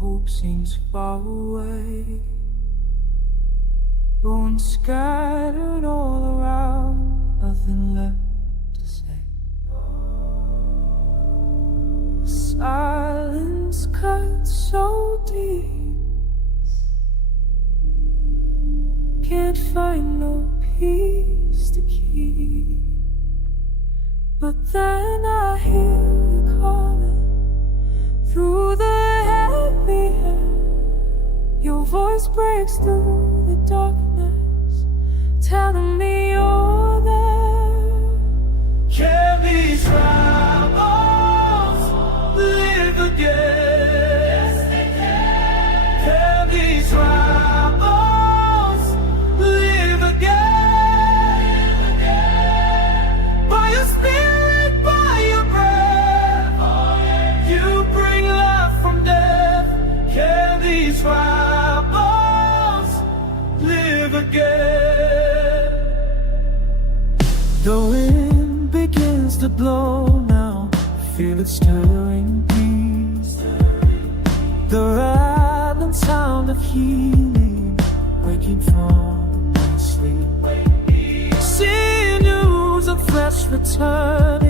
hope seems far away, bones scattered all around, nothing left to say. Silence cuts so deep, can't find no peace to keep. But then I hear you calling through the heavy air. Your voice breaks through the darkness, telling me you're there. Can these troubles live again? Yes, they can. Can these troubles live again? By your spirit, by your breath, you bring life from death. Can these troubles live again? The wind begins to blow now, feel it stirring peace. The rattling sound of healing, waking from my sleep. Seeing news of flesh returning.